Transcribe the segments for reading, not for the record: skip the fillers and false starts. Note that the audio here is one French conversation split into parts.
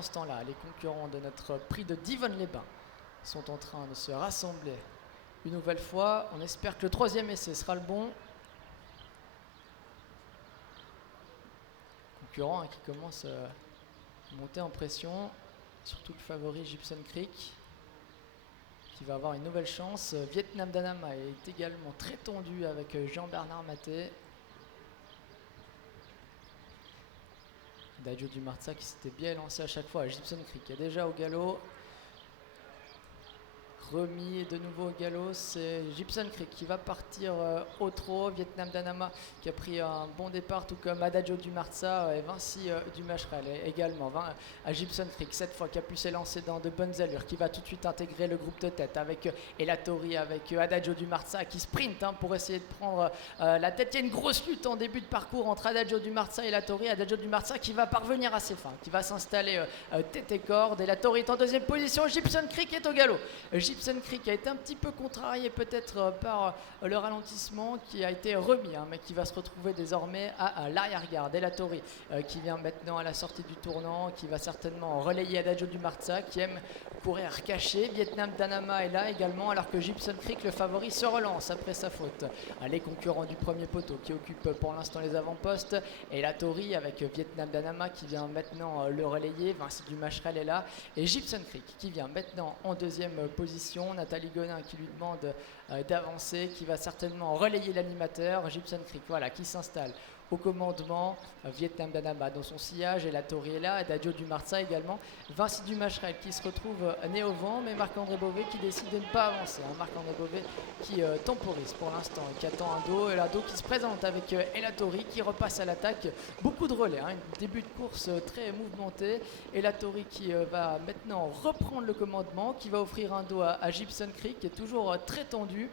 pendant ce temps-là, les concurrents de notre prix de Divonne-les-Bains sont en train de se rassembler une nouvelle fois. On espère que le troisième essai sera le bon. Concurrent qui commence à monter en pression, surtout le favori Gibson Creek qui va avoir une nouvelle chance. Vietnam Danama est également très tendu avec Jean-Bernard Maté. Adagio du Marza qui s'était bien lancé à chaque fois. Gibson Creek est déjà au galop. Remis de nouveau au galop, c'est Gibson Creek qui va partir au trot. Vietnam Danama qui a pris un bon départ, tout comme Adagio du Marza et Vinci du Macherel également. À Gibson Creek, cette fois qui a pu s'élancer dans de bonnes allures, qui va tout de suite intégrer le groupe de tête avec Elatori, avec Adagio du Marza qui sprint pour essayer de prendre la tête. Il y a une grosse lutte en début de parcours entre Adagio du Marza et Elatori. Adagio du Marza qui va parvenir à ses fins, qui va s'installer tête et corde. Elatori est en deuxième position. Gibson Creek est au galop. Gibson Creek a été un petit peu contrarié peut-être par le ralentissement qui a été remis, mais qui va se retrouver désormais à l'arrière-garde. Elatori qui vient maintenant à la sortie du tournant, qui va certainement relayer Adagio du Marza qui aime courir caché. Vietnam Danama est là également alors que Gibson Creek, le favori, se relance après sa faute. Les concurrents du premier poteau qui occupent pour l'instant les avant-postes. Elatori avec Vietnam Danama qui vient maintenant le relayer. Vinci du Macherel est là. Et Gibson Creek qui vient maintenant en deuxième position. Nathalie Gonin qui lui demande d'avancer, qui va certainement relayer l'animateur. Gibson Creek, voilà, qui s'installe au commandement. Vietnam Danama dans son sillage, et la Tori est là, Adagio du Marza également. Vinci du Macherel qui se retrouve né au vent, mais Marc-André Beauvais qui décide de ne pas avancer. Marc-André Beauvais qui temporise pour l'instant, qui attend un dos, et la dos qui se présente avec Elatori qui repasse à l'attaque. Beaucoup de relais, un début de course très mouvementé. Elatori qui va maintenant reprendre le commandement, qui va offrir un dos à Gibson Creek qui est toujours très tendu.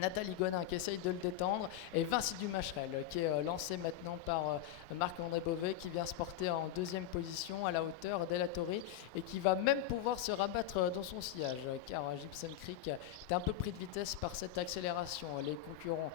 Nathalie Gonin qui essaye de le détendre, et Vinci du Macherel qui est lancé maintenant par Marc-André Beauvais qui vient se porter en deuxième position à la hauteur d'Elatori et qui va même pouvoir se rabattre dans son sillage car Gibson Creek est un peu pris de vitesse par cette accélération. Les concurrents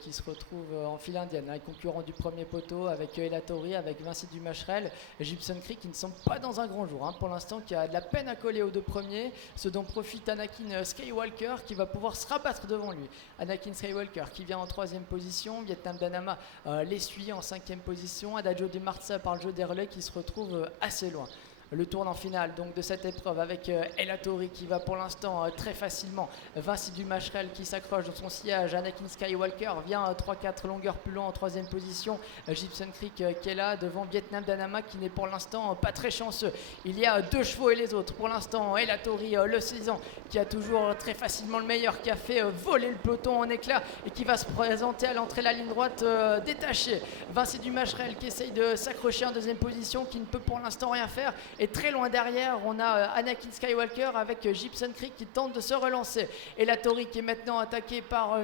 qui se retrouvent en file indienne, les concurrents du premier poteau avec Elatori, avec Vinci du Macherel. Gibson Creek qui ne semble pas dans un grand jour pour l'instant, qui a de la peine à coller aux deux premiers, ce dont profite Anakin Skywalker qui va pouvoir se rabattre devant lui. Anakin Skywalker qui vient en troisième position. Vietnam Danama l'essuie en cinquième position. Adagio du Marza par le jeu des relais qui se retrouve assez loin. Le tournant final donc de cette épreuve avec Elatori qui va pour l'instant très facilement. Vinci du Macherel qui s'accroche dans son sillage. Anakin Skywalker vient 3-4 longueurs plus loin en troisième position. Gibson Creek qui est là devant Vietnam Danama qui n'est pour l'instant pas très chanceux. Il y a deux chevaux et les autres. Pour l'instant Elatori, le 6 ans, qui a toujours très facilement le meilleur, qui a fait voler le peloton en éclats et qui va se présenter à l'entrée de la ligne droite détaché. Vinci du Macherel qui essaye de s'accrocher en deuxième position, qui ne peut pour l'instant rien faire. Et très loin derrière, on a Anakin Skywalker avec Gibson Creek qui tente de se relancer. Et la Tori qui est maintenant attaquée par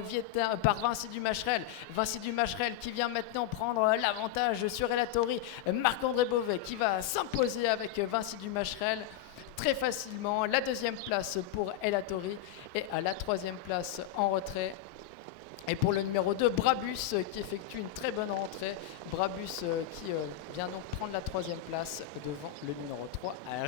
Vinci du Macherel. Vinci du Macherel qui vient maintenant prendre l'avantage sur Elatori. Marc-André Beauvais qui va s'imposer avec Vinci du Macherel très facilement. La deuxième place pour Elatori et à la troisième place en retrait. Et pour le numéro 2, Brabus qui effectue une très bonne rentrée. Brabus qui vient donc prendre la troisième place devant le numéro 3.